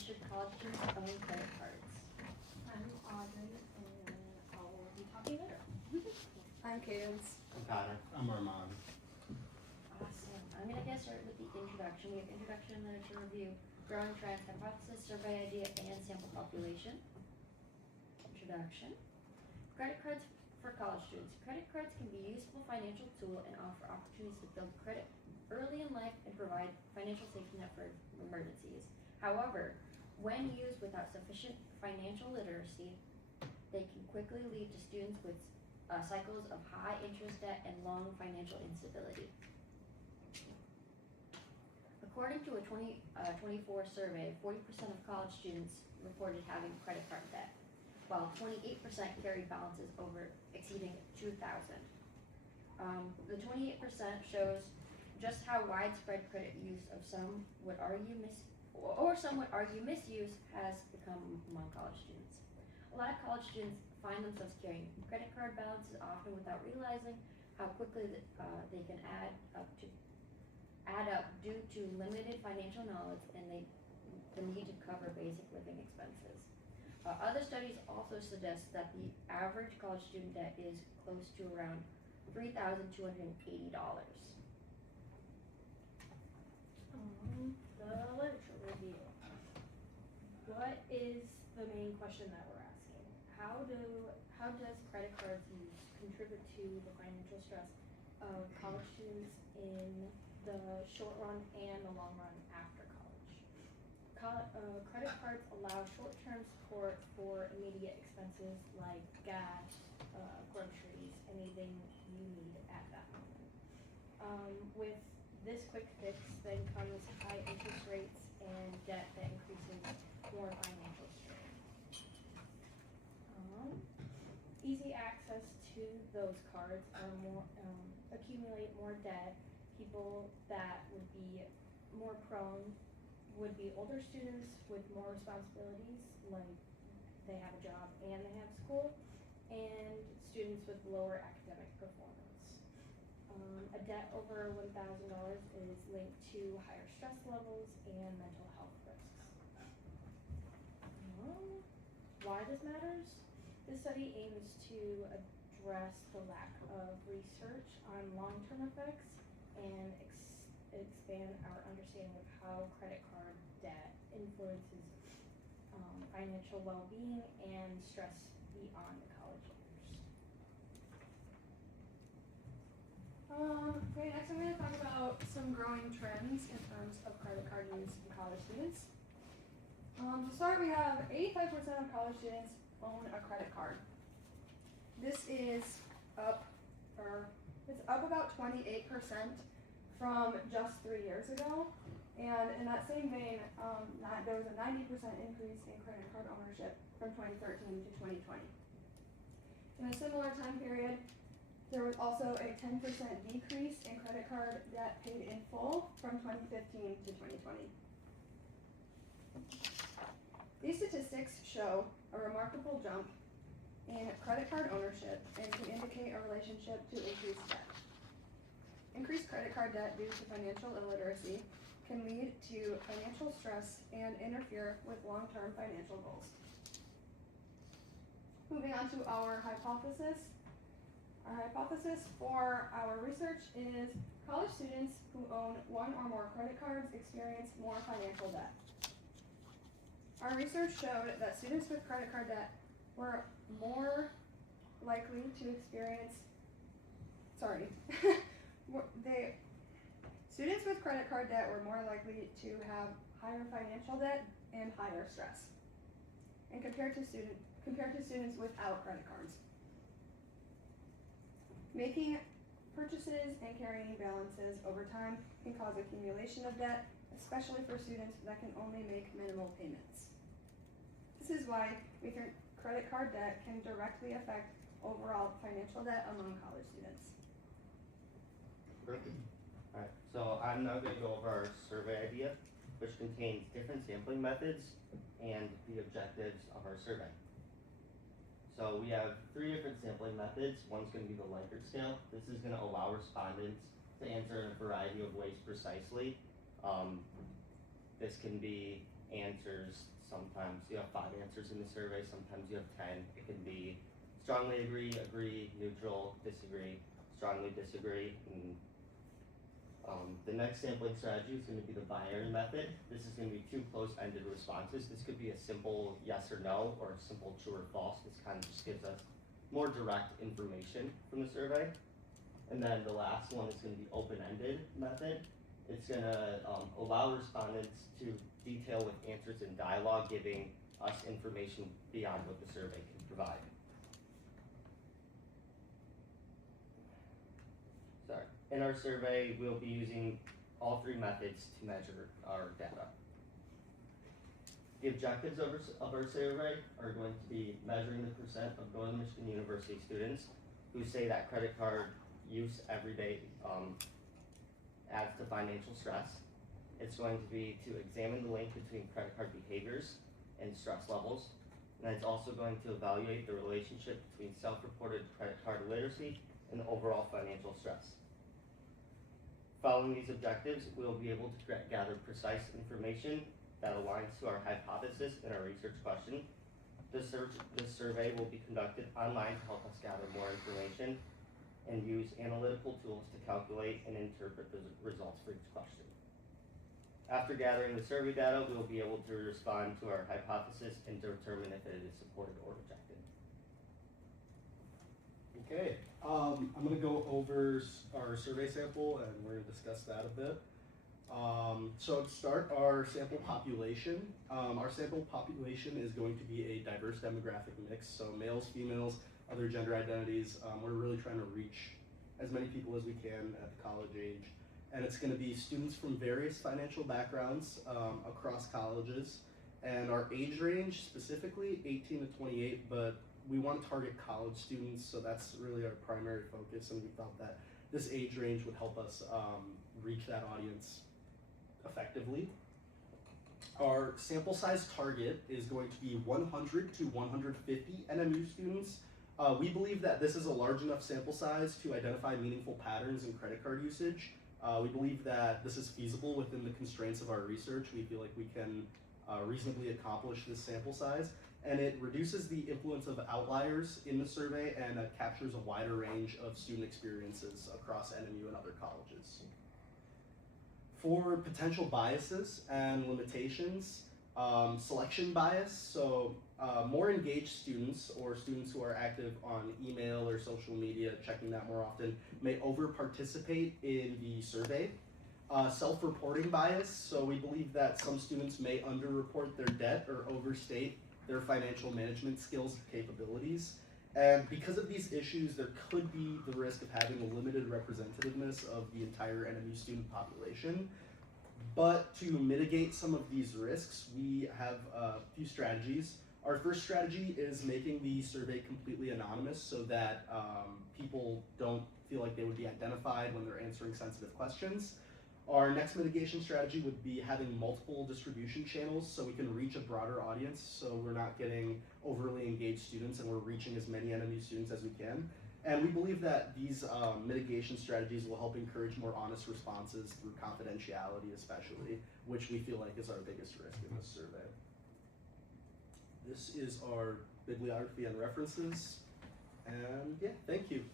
should college students own credit cards? I'm Audrey, and I'll be talking later. I'm Cadence. I'm Connor. I'm Armand. Awesome. I'm gonna get started with the introduction. We have introduction, literature review, growing trends, hypothesis, survey idea, and sample population. Introduction. Credit cards for college students. Credit cards can be a useful financial tool and offer opportunities to build credit early in life and provide financial safety net for emergencies. However, when used without sufficient financial literacy, they can quickly lead to students with cycles of high interest debt and long financial instability. According to a 2024 survey, 40% of college students reported having credit card debt, while 28% carried balances exceeding $2,000. The 28% shows just how widespread credit use of some would argue misuse has become among college students. A lot of college students find themselves carrying credit card balances often without realizing how quickly they can add up due to limited financial knowledge and the need to cover basic living expenses. Other studies also suggest that the average college student debt is close to around $3,280. The literature review. What is the main question that we're asking? How does credit cards use contribute to the financial stress of college students in the short run and the long run after college? Credit cards allow short-term support for immediate expenses like gas, groceries, anything you need at that moment. With this quick fix then comes high interest rates and debt that increases more financial strain. Easy access to those cards are accumulate more debt. People that would be more prone would be older students with more responsibilities, like they have a job and they have school, and students with lower academic performance. A debt over $1,000 is linked to higher stress levels and mental health risks. Why this matters? This study aims to address the lack of research on long-term effects and expand our understanding of how credit card debt influences financial well-being and stress beyond the college years. Okay, next I'm going to talk about some growing trends in terms of credit card use in college students. To start, we have 85% of college students own a credit card. This is it's up about 28% from just 3 years ago. And in that same vein, there was a 90% increase in credit card ownership from 2013 to 2020. In a similar time period, there was also a 10% decrease in credit card debt paid in full from 2015 to 2020. These statistics show a remarkable jump in credit card ownership and can indicate a relationship to increased debt. Increased credit card debt due to financial illiteracy can lead to financial stress and interfere with long-term financial goals. Moving on to our hypothesis. Our hypothesis for our research is college students who own one or more credit cards experience more financial debt. Our research showed that students with credit card debt were more likely to experience, students with credit card debt were more likely to have higher financial debt and higher stress, and compared to students without credit cards. Making purchases and carrying balances over time can cause accumulation of debt, especially for students that can only make minimal payments. This is why we think credit card debt can directly affect overall financial debt among college students. Perfect. Alright, so I'm now going to go over our survey idea, which contains different sampling methods and the objectives of our survey. So we have 3 different sampling methods. One's going to be the Likert scale. This is going to allow respondents to answer in a variety of ways precisely. This can be answers. Sometimes you have 5 answers in the survey, sometimes you have 10. It can be strongly agree, agree, neutral, disagree, strongly disagree. And, the next sampling strategy is going to be the binary method. This is going to be 2 close-ended responses. This could be a simple yes or no or a simple true or false. This kind of just gives us more direct information from the survey. And then the last one is going to be open-ended method. It's going to allow respondents to detail with answers and dialogue, giving us information beyond what the survey can provide. Sorry. In our survey, we'll be using all 3 methods to measure our data. The objectives of our survey are going to be measuring the percent of Northern Michigan University students who say that credit card use every day adds to financial stress. It's going to be to examine the link between credit card behaviors and stress levels. And it's also going to evaluate the relationship between self-reported credit card literacy and overall financial stress. Following these objectives, we'll be able to gather precise information that aligns to our hypothesis and our research question. This survey will be conducted online to help us gather more information and use analytical tools to calculate and interpret the results for each question. After gathering the survey data, we will be able to respond to our hypothesis and determine if it is supported or rejected. Okay, I'm going to go over our survey sample and we're going to discuss that a bit. So to start, our sample population. Our sample population is going to be a diverse demographic mix, so males, females, other gender identities. We're really trying to reach as many people as we can at the college age. And it's going to be students from various financial backgrounds across colleges. And our age range, specifically 18 to 28, but we want to target college students, so that's really our primary focus, and we felt that this age range would help us reach that audience effectively. Our sample size target is going to be 100 to 150 NMU students. We believe that this is a large enough sample size to identify meaningful patterns in credit card usage. We believe that this is feasible within the constraints of our research. We feel like we can reasonably accomplish this sample size, and it reduces the influence of outliers in the survey and captures a wider range of student experiences across NMU and other colleges. For potential biases and limitations, selection bias, so more engaged students or students who are active on email or social media, checking that more often, may over-participate in the survey. Self-reporting bias, so we believe that some students may underreport their debt or overstate their financial management skills and capabilities. And because of these issues, there could be the risk of having a limited representativeness of the entire NMU student population. But to mitigate some of these risks, we have a few strategies. Our first strategy is making the survey completely anonymous so that people don't feel like they would be identified when they're answering sensitive questions. Our next mitigation strategy would be having multiple distribution channels so we can reach a broader audience, so we're not getting overly engaged students and we're reaching as many NMU students as we can. And we believe that these mitigation strategies will help encourage more honest responses through confidentiality especially, which we feel like is our biggest risk in this survey. This is our bibliography and references, and yeah, thank you.